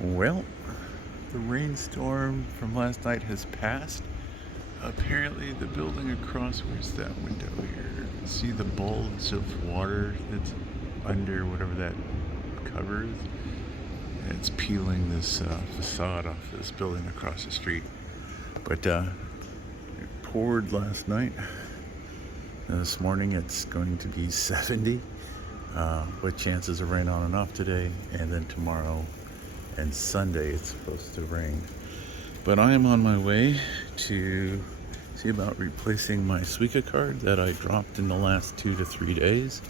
Well, the rainstorm from last night has passed. Apparently, the building across, where's that window here? See the bulge of water that's under whatever that covers? It's peeling this facade off this building across the street. But it poured last night. And this morning it's going to be 70 with chances of rain on and off today, and then tomorrow and Sunday it's supposed to rain. But I am on my way to see about replacing my Suica card that I dropped in the last 2 to 3 days.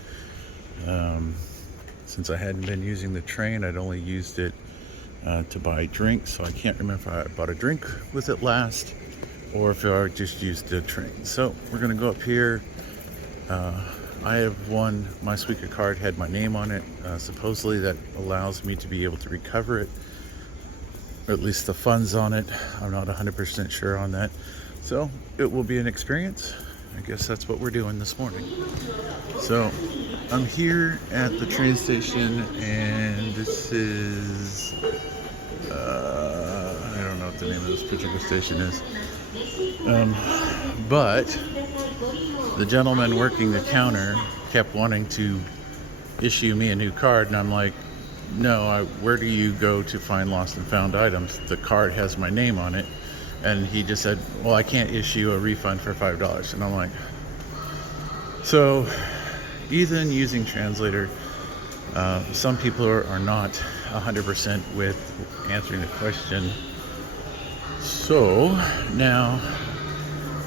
Since I hadn't been using the train, I'd only used it to buy drinks, so I can't remember if I bought a drink with it last or if I just used the train. So we're gonna go up here. I have one, my Suica card had my name on it. Supposedly that allows me to be able to recover it, or at least the funds on it. I'm not 100% sure on that. So it will be an experience. I guess that's what we're doing this morning. So I'm here at the train station, and this is, I don't know what the name of this particular station is. But the gentleman working the counter kept wanting to issue me a new card, and I'm like, no, where do you go to find lost and found items? The card has my name on it. And he just said, well, I can't issue a refund for $5. And I'm like, so even using translator, some people are not 100% with answering the question. So now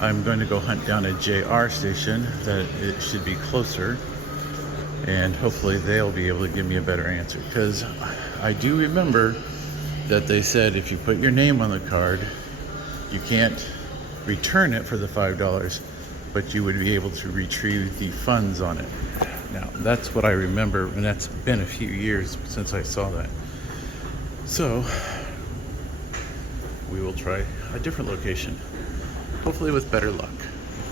I'm going to go hunt down a JR station that it should be closer, and hopefully they'll be able to give me a better answer, because I do remember that they said if you put your name on the card, you can't return it for the $5, but you would be able to retrieve the funds on it. Now, that's what I remember, and that's been a few years since I saw that. So we will try a different location, hopefully with better luck.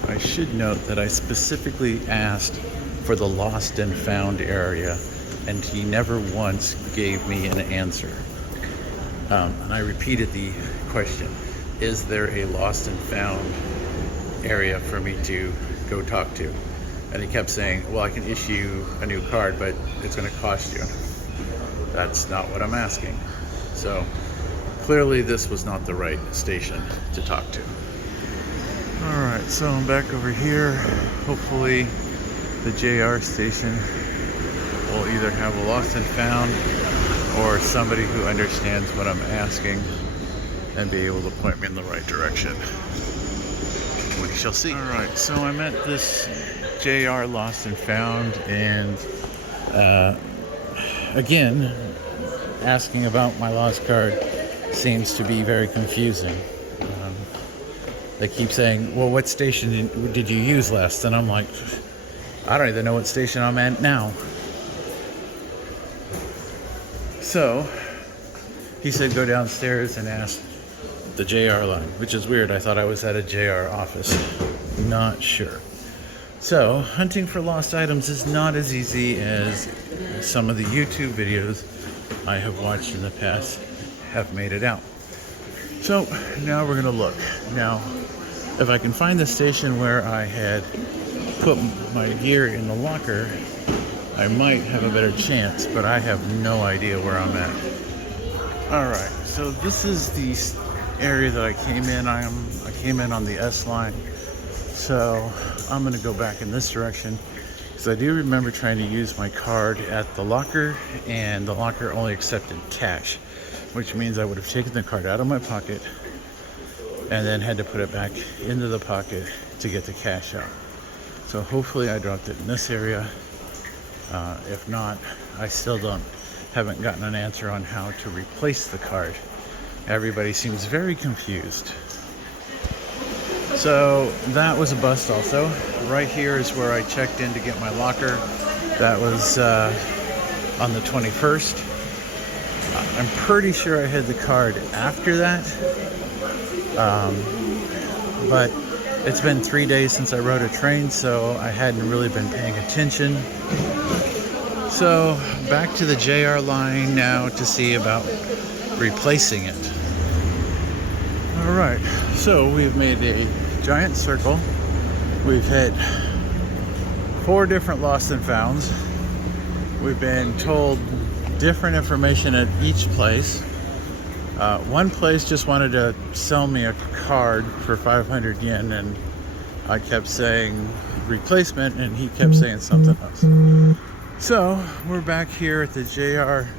I should note that I specifically asked for the lost and found area, and he never once gave me an answer. And I repeated the question, is there a lost and found area for me to go talk to? And he kept saying, well, I can issue a new card, but it's going to cost you. That's not what I'm asking. So clearly this was not the right station to talk to. All right, so I'm back over here. Hopefully the JR station will either have a lost and found or somebody who understands what I'm asking and be able to point me in the right direction. We shall see. All right, so I'm at this JR Lost and Found, and again, asking about my lost card seems to be very confusing. They keep saying, well, what station did you use last? And I'm like, I don't even know what station I'm at now. So he said go downstairs and ask the JR line, which is weird. I thought I was at a JR office. Not sure. So hunting for lost items is not as easy as some of the YouTube videos I have watched in the past have made it out. So now we're gonna look. Now, if I can find the station where I had put my gear in the locker, I might have a better chance, but I have no idea where I'm at. All right, so this is the area that I came in. I came in on the S line, so I'm gonna go back in this direction, because I do remember trying to use my card at the locker, and the locker only accepted cash, which means I would have taken the card out of my pocket and then had to put it back into the pocket to get the cash out. So hopefully I dropped it in this area. If not, I still haven't gotten an answer on how to replace the card. Everybody seems very confused. So that was a bust also. Right here is where I checked in to get my locker. That was on the 21st. I'm pretty sure I had the card after that. But it's been 3 days since I rode a train, so I hadn't really been paying attention. So back to the JR line now to see about replacing it. All right, so we've made a giant circle. We've hit 4 different lost and founds. We've been told different information at each place. One place just wanted to sell me a card for 500 yen, and I kept saying replacement, and he kept saying something else. So we're back here at the JR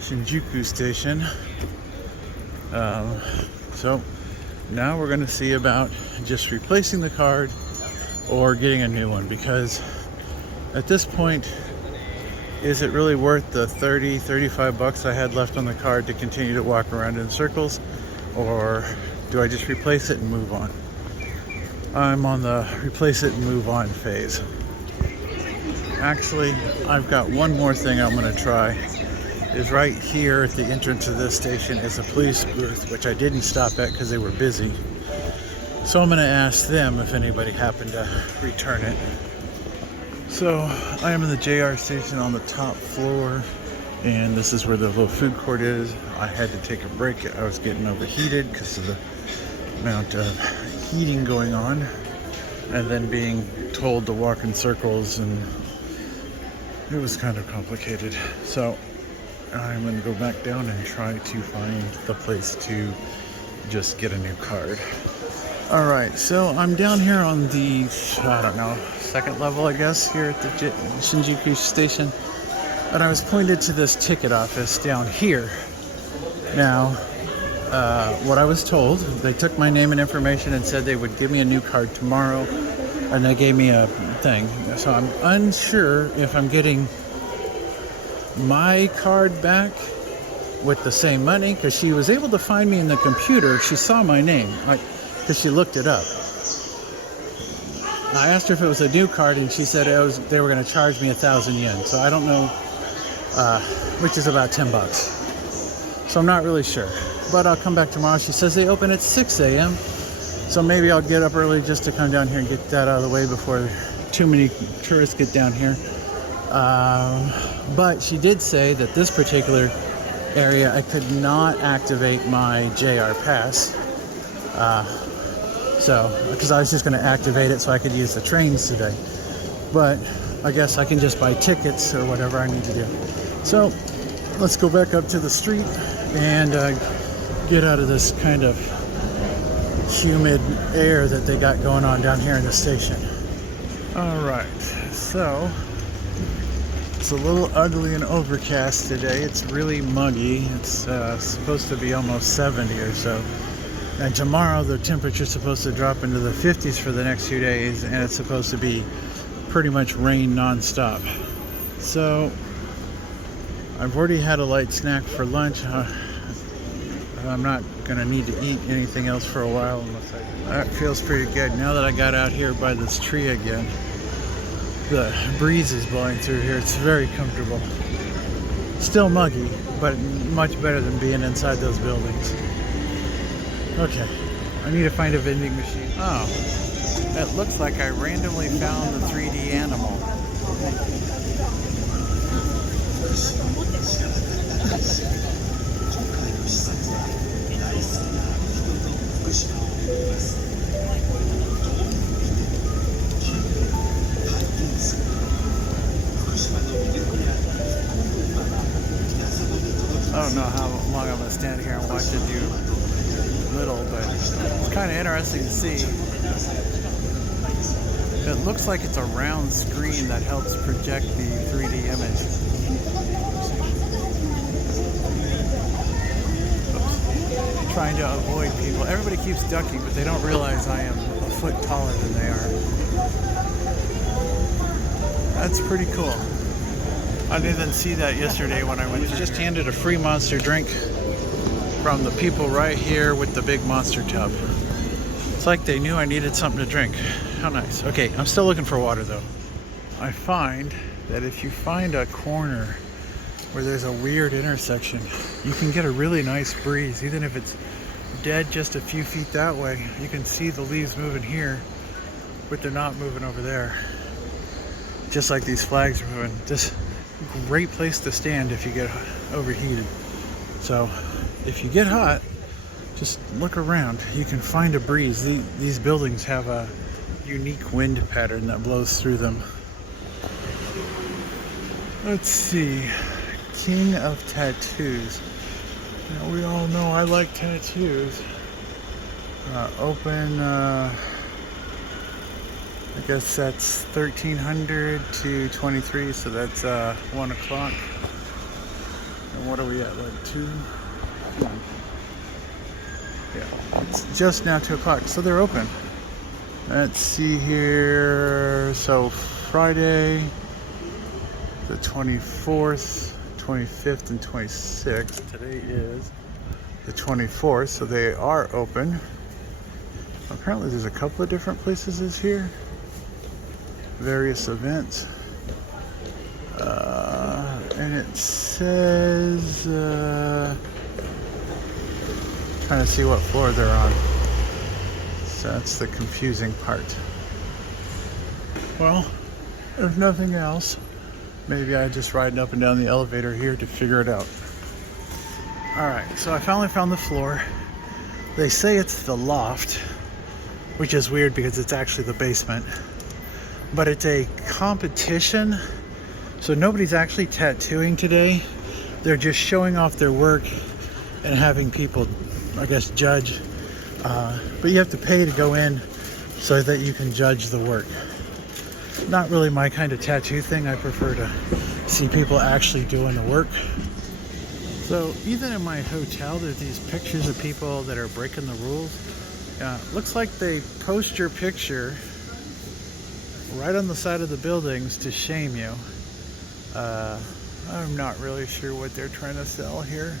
Shinjuku station. So now we're going to see about just replacing the card or getting a new one, because at this point, is it really worth the 35 bucks I had left on the card to continue to walk around in circles, or do I just replace it and move on? I'm on the replace it and move on phase. Actually, I've got one more thing I'm going to try. Is right here at the entrance of this station is a police booth, which I didn't stop at because they were busy. So I'm going to ask them if anybody happened to return it. So I am in the JR station on the top floor, and this is where the little food court is. I had to take a break. I was getting overheated because of the amount of heating going on, and then being told to walk in circles, and it was kind of complicated. So I'm going to go back down and try to find the place to just get a new card. All right, so I'm down here on the, I don't know, second level, I guess, here at the Shinjuku station. And I was pointed to this ticket office down here. Now, what I was told, they took my name and information and said they would give me a new card tomorrow. And they gave me a thing. So I'm unsure if I'm getting my card back with the same money, because she was able to find me in the computer. She saw my name because she looked it up. I asked her if it was a new card, and she said they were going to charge me 1,000 yen. So I don't know, which is about 10 bucks. So I'm not really sure, but I'll come back tomorrow. She says they open at 6 a.m. So maybe I'll get up early just to come down here and get that out of the way before too many tourists get down here. But she did say that this particular area, I could not activate my JR pass. Because I was just going to activate it so I could use the trains today. But I guess I can just buy tickets or whatever I need to do. So let's go back up to the street and get out of this kind of humid air that they got going on down here in the station. All right, so it's a little ugly and overcast today. It's really muggy. It's supposed to be almost 70 or so. And tomorrow the temperature's supposed to drop into the 50s for the next few days, and it's supposed to be pretty much rain non-stop. So I've already had a light snack for lunch. I'm not going to need to eat anything else for a while unless that feels pretty good. Now that I got out here by this tree again, the breeze is blowing through here. It's very comfortable. Still muggy, but much better than being inside those buildings. Okay, I need to find a vending machine. Oh, it looks like I randomly found the 3D animal. I don't know how long I'm going to stand here and watch it do little, but it's kind of interesting to see. It looks like it's a round screen that helps project the 3D image. Oops. Trying to avoid people. Everybody keeps ducking, but they don't realize I am a foot taller than they are. That's pretty cool. I didn't even see that yesterday when I went. I was just handed a free Monster drink from the people right here with the big Monster tub. It's like they knew I needed something to drink. How nice. Okay, I'm still looking for water though. I find that if you find a corner where there's a weird intersection, you can get a really nice breeze, even if it's dead just a few feet that way. You can see the leaves moving here, but they're not moving over there. Just like these flags are moving. Just great place to stand if you get overheated. So if you get hot, just look around. You can find a breeze. These buildings have a unique wind pattern that blows through them. Let's see. King of tattoos. Now, we all know I like tattoos. Open, I guess that's 1300 to 23, so that's 1 o'clock. And what are we at, like 2? Yeah, it's just now 2 o'clock, so they're open. Let's see here. So Friday, the 24th, 25th, and 26th. Today is the 24th, so they are open. Apparently there's a couple of different places this here. Various events. And it says, trying to see what floor they're on. So that's the confusing part. Well, if nothing else, maybe I just ride up and down the elevator here to figure it out. Alright, so I finally found the floor. They say it's the loft, which is weird because it's actually the basement. But it's a competition, so nobody's actually tattooing today. They're just showing off their work and having people, I guess, judge. But you have to pay to go in so that you can judge the work. Not really my kind of tattoo thing. I prefer to see people actually doing the work. So even in my hotel, there's these pictures of people that are breaking the rules. Looks like they post your picture right on the side of the buildings to shame you. I'm not really sure what they're trying to sell here.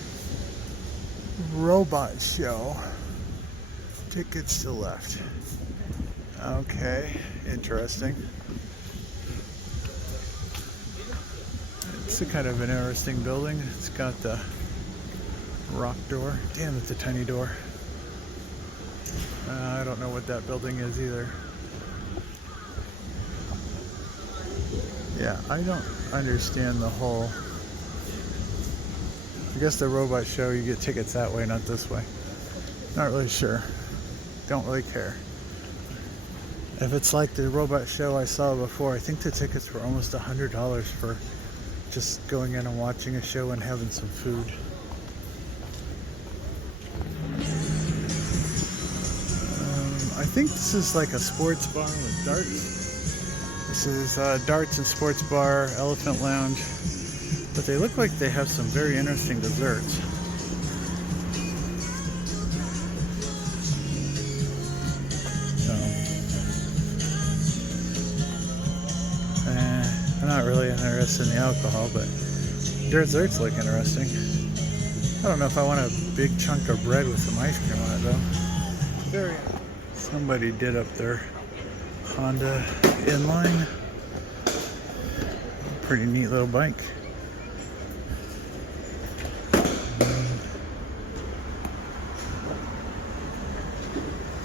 Robot show. Tickets to left. Okay, interesting. It's a kind of an interesting building. It's got the rock door. Damn, it's a tiny door. I don't know what that building is either. Yeah, I don't understand the whole... I guess the robot show, you get tickets that way, not this way. Not really sure. Don't really care. If it's like the robot show I saw before, I think the tickets were almost $100 for just going in and watching a show and having some food. I think this is like a sports bar with darts. This is Darts and Sports Bar, Elephant Lounge. But they look like they have some very interesting desserts. I'm not really interested in the alcohol, but desserts look interesting. I don't know if I want a big chunk of bread with some ice cream on it though. Somebody did up their Honda inline. Pretty neat little bike.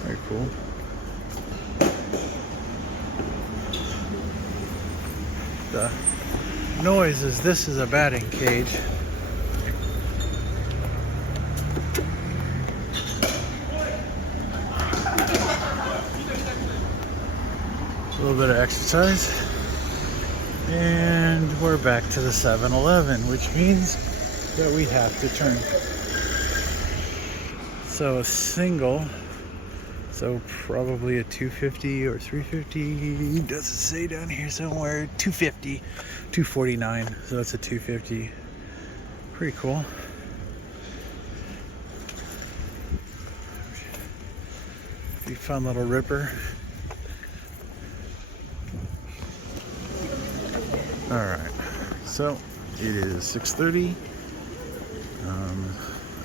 Very cool. The noise is this is a batting cage. A little bit of exercise. And we're back to the 7-Eleven, which means that we have to turn. So a single, so probably a 250 or 350, does it say down here somewhere? 250, 249, so that's a 250. Pretty cool. Pretty fun little ripper. Alright, so it is 6:30.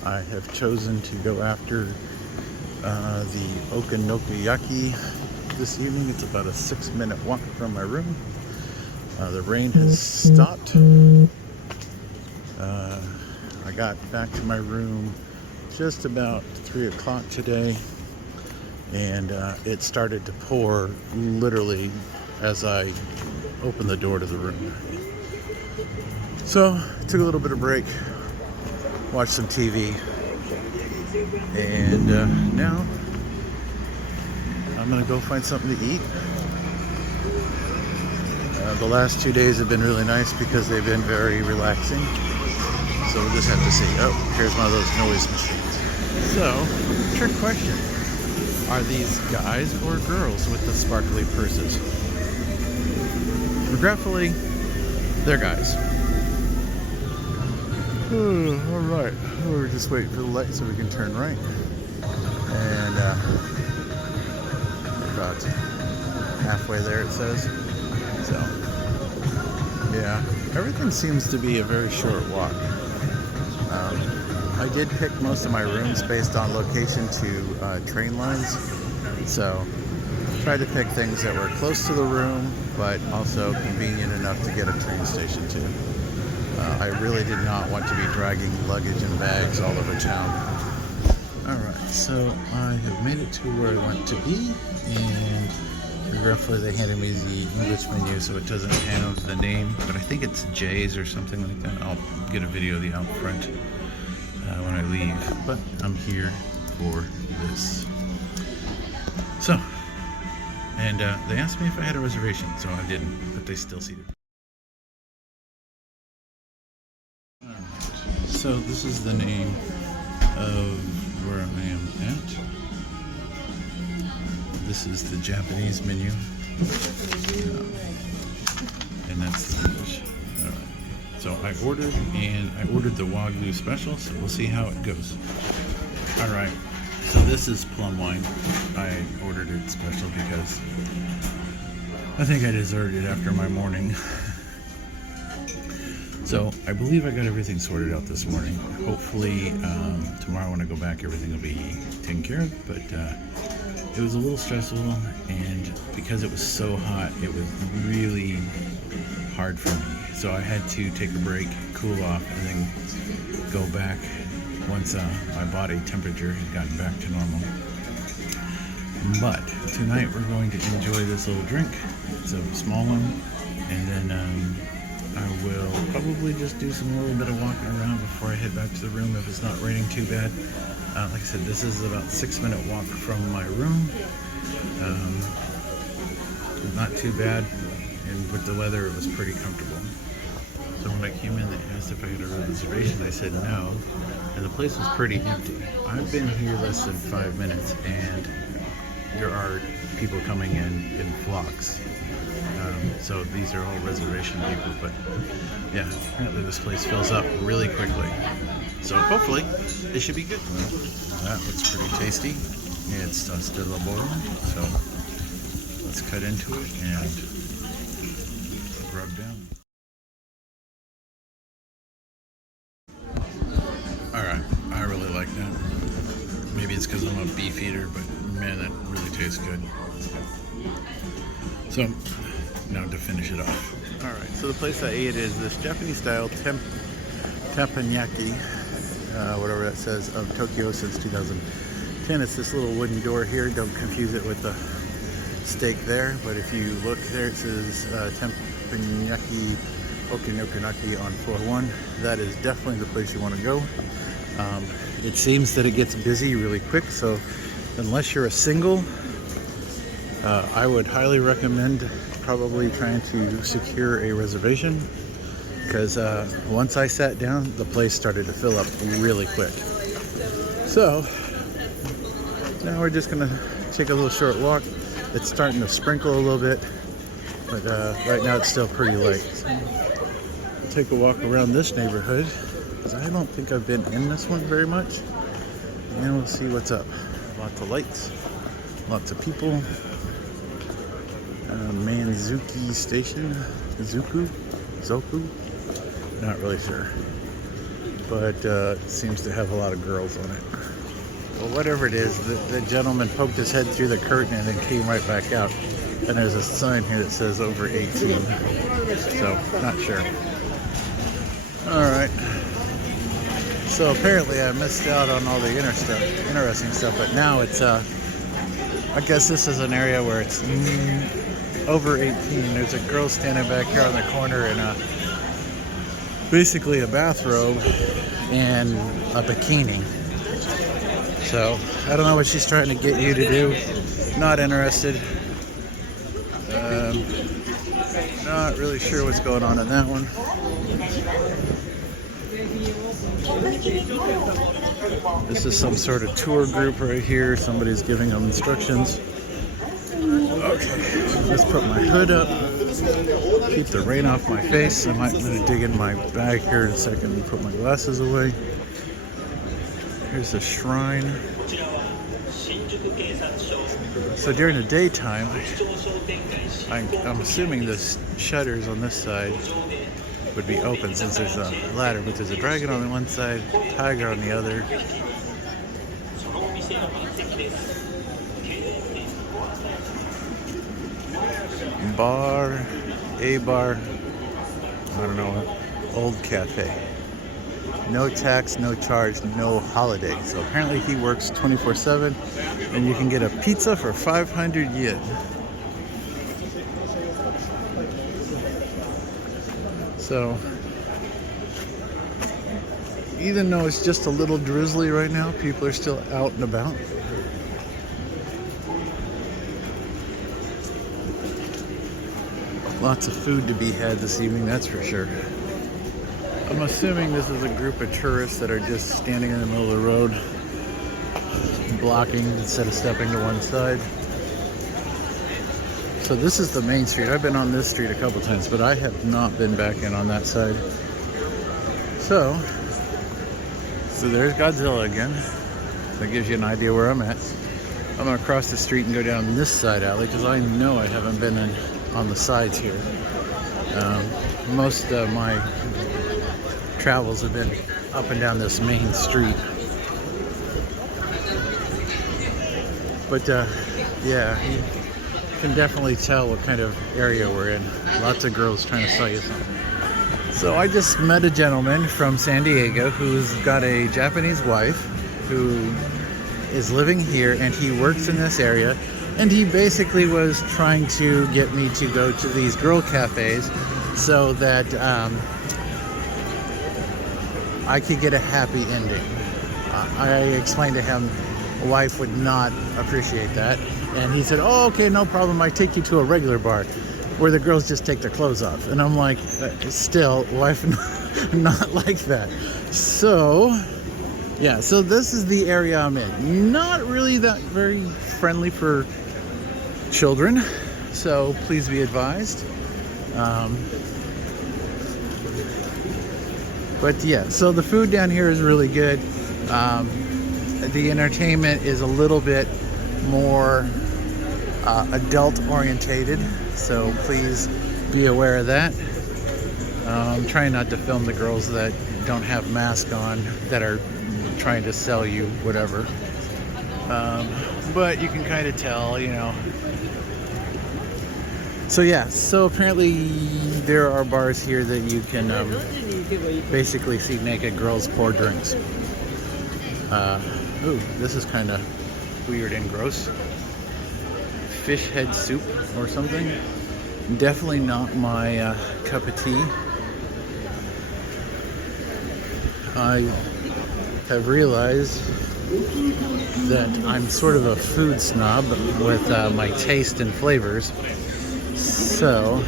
I have chosen to go after the Okonomiyaki this evening. It's about a 6-minute walk from my room. The rain has stopped. I got back to my room just about 3 o'clock today, and it started to pour literally as I opened the door to the room. So took a little bit of break, watched some TV, And now I'm gonna go find something to eat. The last 2 days have been really nice because they've been very relaxing. So we'll just have to see. Oh, here's one of those noise machines. So, trick question. Are these guys or girls with the sparkly purses? Regretfully, they're guys. Alright, we're just waiting for the light so we can turn right. And about halfway there it says. So, yeah, everything seems to be a very short walk. I did pick most of my rooms based on location to train lines. So, tried to pick things that were close to the room, but also convenient enough to get a train station to. I really did not want to be dragging luggage and bags all over town. Alright, so I have made it to where I want to be, and roughly they handed me the English menu so it doesn't have the name, but I think it's Jay's or something like that. I'll get a video of the out front when I leave, but I'm here for this. So, and they asked me if I had a reservation, so I didn't, but they still seated. Alright, so this is the name of where I am at. This is the Japanese menu, and that's the English. Alright, so I ordered the Wagyu special, so we'll see how it goes. Alright, so this is plum wine. I ordered it special because I think I deserved it after my morning. So I believe I got everything sorted out this morning. Hopefully tomorrow when I go back everything will be taken care of, but it was a little stressful, and because it was so hot it was really hard for me. So I had to take a break, cool off, and then go back once my body temperature had gotten back to normal. But tonight we're going to enjoy this little drink. It's a small one, and then I will probably just do some little bit of walking around before I head back to the room if it's not raining too bad. Like I said, this is about a 6-minute walk from my room. Not too bad, and with the weather it was pretty comfortable. So when I came in, they asked if I had a reservation. I said no, and the place was pretty empty. I've been here less than 5 minutes, and there are people coming in flocks. So these are all reservation people, but yeah, apparently this place fills up really quickly. So hopefully it should be good. That looks pretty tasty. It's de la Boro, so let's cut into it and rub down. Alright, I really like that. Maybe it's because I'm a beef eater, but man, that really tastes good. So, now to finish it off. Alright, so the place I ate is this Japanese style teppanyaki, whatever that says, of Tokyo since 2010. It's this little wooden door here. Don't confuse it with the steak there, but if you look there, it says teppanyaki Okinokonaki on floor 1. That is definitely the place you want to go. It seems that it gets busy really quick, so unless you're a single, I would highly recommend probably trying to secure a reservation, because once I sat down, the place started to fill up really quick. So now we're just gonna take a little short walk. It's starting to sprinkle a little bit, but right now it's still pretty light. So we'll take a walk around this neighborhood, because I don't think I've been in this one very much, and we'll see what's up. Lots of lights, lots of people. Manzuki Station, Zoku, not really sure, but it seems to have a lot of girls on it. Well, whatever it is, the gentleman poked his head through the curtain and then came right back out, and there's a sign here that says over 18, so not sure. Alright, so apparently I missed out on all the interesting stuff, but now it's I guess this is an area where it's over 18. There's a girl standing back here on the corner in basically a bathrobe and a bikini. So I don't know what she's trying to get you to do. Not interested. Not really sure what's going on in that one. This is some sort of tour group right here. Somebody's giving them instructions. Okay, let's put my hood up. Keep the rain off my face. I'm going to dig in my bag here in a second and put my glasses away. Here's a shrine. So during the daytime, I'm assuming the shutters on this side would be open since there's a ladder, but there's a dragon on one side, tiger on the other. A bar, I don't know, old cafe. No tax, no charge, no holiday. So apparently he works 24/7, and you can get a pizza for 500 yen. So even though it's just a little drizzly right now, people are still out and about. Lots of food to be had this evening, that's for sure. I'm assuming this is a group of tourists that are just standing in the middle of the road, blocking instead of stepping to one side. So this is the main street. I've been on this street a couple times, but I have not been back in on that side. So there's Godzilla again. That gives you an idea where I'm at. I'm gonna cross the street and go down this side alley because I know I haven't been in on the sides here. Most of my travels have been up and down this main street. But yeah, you can definitely tell what kind of area we're in. Lots of girls trying to sell you something. So I just met a gentleman from San Diego who's got a Japanese wife who is living here, and he works in this area, and he basically was trying to get me to go to these girl cafes so that I could get a happy ending. I explained to him a wife would not appreciate that, and he said, oh, okay, no problem, I take you to a regular bar where the girls just take their clothes off. And I'm like, still, wife not like that. So yeah, so this is the area I'm in. Not really that very friendly for children, so please be advised. But yeah, so the food down here is really good. The entertainment is a little bit more adult orientated, so please be aware of that. I'm trying not to film the girls that don't have masks on that are trying to sell you whatever, but you can kind of tell, you know. So yeah, so apparently there are bars here that you can basically see naked girls pour drinks. Ooh, this is kind of weird and gross. Fish head soup or something. Definitely not my cup of tea. I have realized that I'm sort of a food snob with my taste and flavors. So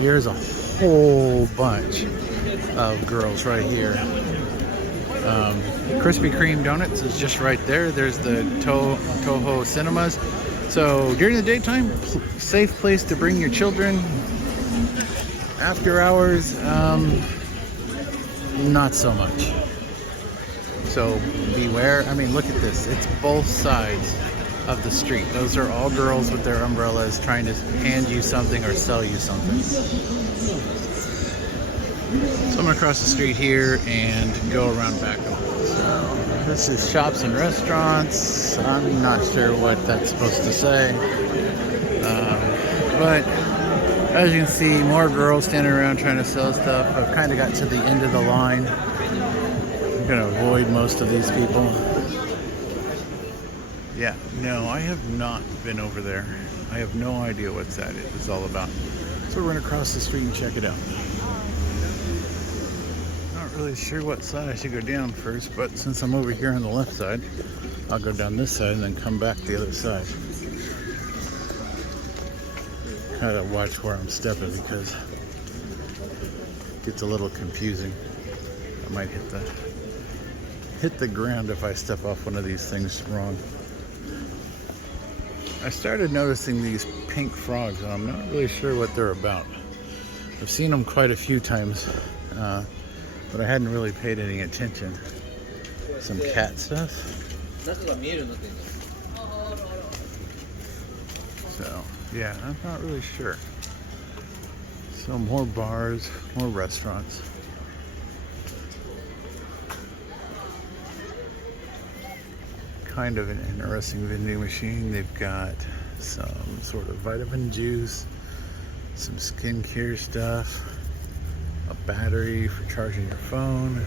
here's a whole bunch of girls right here. Krispy Kreme Donuts is just right there. There's the Toho Cinemas. So during the daytime, safe place to bring your children. After hours, not so much. So beware. I mean, look at this. It's both sides of the street. Those are all girls with their umbrellas trying to hand you something or sell you something. So I'm gonna cross the street here and go around back. So this is shops and restaurants. I'm not sure what that's supposed to say, but as you can see, more girls standing around trying to sell stuff. I've kind of got to the end of the line. I'm gonna avoid most of these people. Yeah, no, I have not been over there. I have no idea what that is all about. So we're gonna cross the street and check it out. All not really sure what side I should go down first, but since I'm over here on the left side, I'll go down this side and then come back the other side. Gotta watch where I'm stepping because it gets a little confusing. I might hit the ground if I step off one of these things wrong. I started noticing these pink frogs, and I'm not really sure what they're about. I've seen them quite a few times, but I hadn't really paid any attention. Some cat stuff. So, yeah, I'm not really sure. So more bars, more restaurants. Kind of an interesting vending machine. They've got some sort of vitamin juice, some skincare stuff, a battery for charging your phone.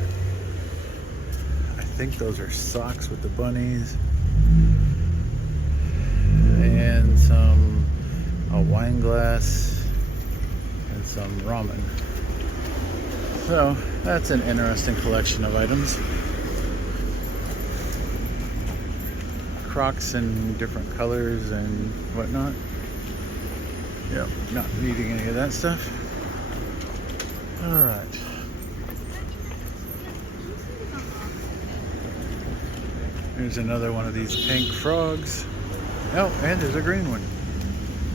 I think those are socks with the bunnies, and a wine glass and some ramen. So that's an interesting collection of items. Crocs in different colors and whatnot. Yep, not needing any of that stuff. All right. There's another one of these pink frogs. Oh, and there's a green one.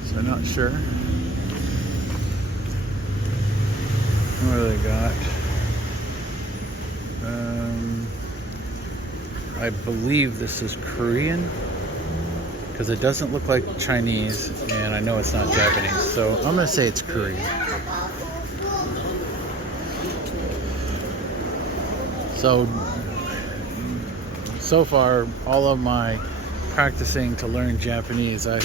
So not sure. What do they got? I believe this is Korean because it doesn't look like Chinese, and I know it's not Japanese, so I'm gonna say it's Korean. So far, all of my practicing to learn Japanese, I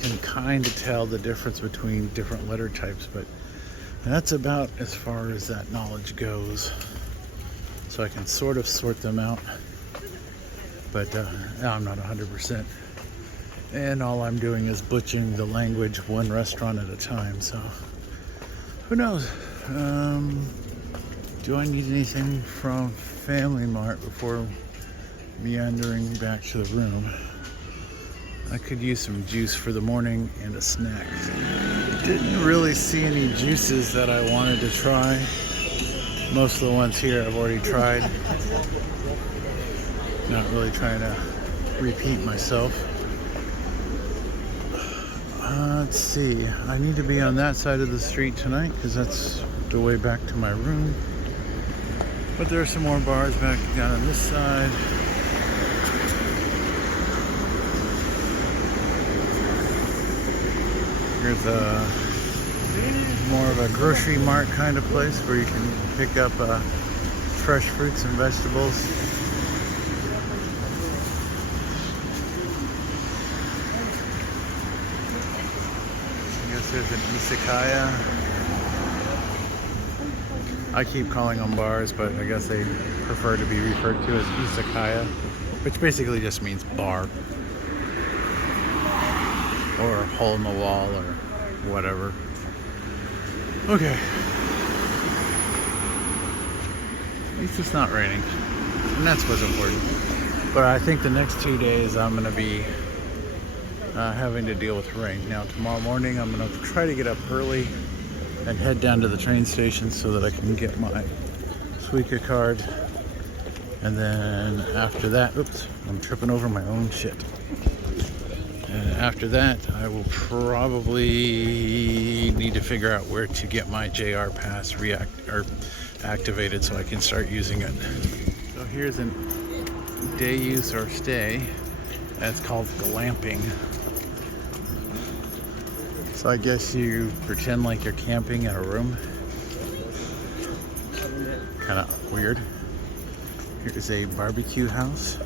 can kind of tell the difference between different letter types, but that's about as far as that knowledge goes. So I can sort of sort them out, but I'm not 100%. And all I'm doing is butchering the language one restaurant at a time, so who knows? Do I need anything from Family Mart before meandering back to the room? I could use some juice for the morning and a snack. Didn't really see any juices that I wanted to try. Most of the ones here I've already tried. Not really trying to repeat myself. Let's see. I need to be on that side of the street tonight because that's the way back to my room. But there are some more bars back down on this side. Here's more of a grocery mart kind of place where you can pick up fresh fruits and vegetables. I guess there's an izakaya. I keep calling them bars, but I guess they prefer to be referred to as izakaya, which basically just means bar. Or hole in the wall or whatever. Okay. At least it's not raining. And that's what's important. But I think the next 2 days I'm going to be having to deal with rain. Now tomorrow morning I'm going to try to get up early and head down to the train station so that I can get my Suica card. And then after that, oops, I'm tripping over my own shit. And after that, I will probably need to figure out where to get my JR pass activated so I can start using it. So here's a day use or stay. That's called glamping. So I guess you pretend like you're camping in a room. Kind of weird. Here's a barbecue house.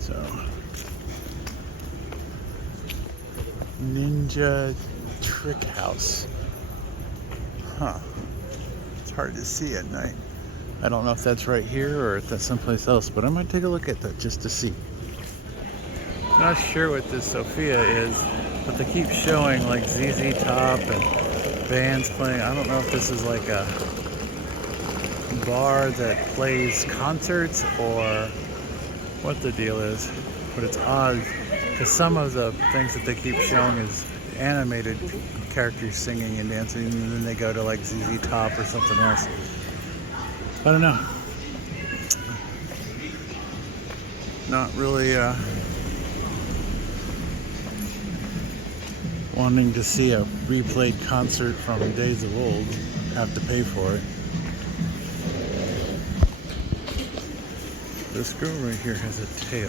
So, Ninja Trick House. Huh. It's hard to see at night. I don't know if that's right here or if that's someplace else, but I might take a look at that just to see. Not sure what this Sophia is, but they keep showing like ZZ Top and bands playing. I don't know if this is like a bar that plays concerts or what the deal is, but it's odd because some of the things that they keep showing is animated characters singing and dancing, and then they go to like ZZ Top or something else. I don't know. Not really wanting to see a replayed concert from days of old. Have to pay for it. This girl right here has a tail.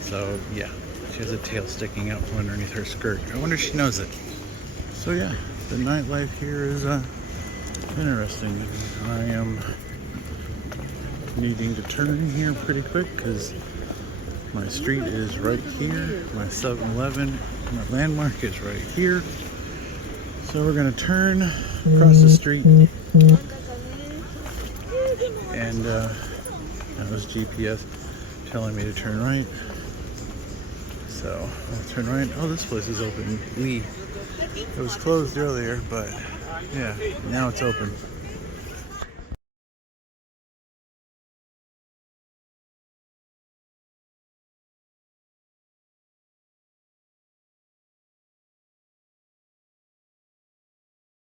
So yeah, she has a tail sticking out from underneath her skirt. I wonder if she knows it. So yeah, the nightlife here is interesting. I am needing to turn here pretty quick because my street is right here. My 7-Eleven, my landmark is right here. So we're gonna turn across the street, and that was GPS telling me to turn right. So I'll turn right. Oh, this place is open. It was closed earlier, but yeah, now it's open.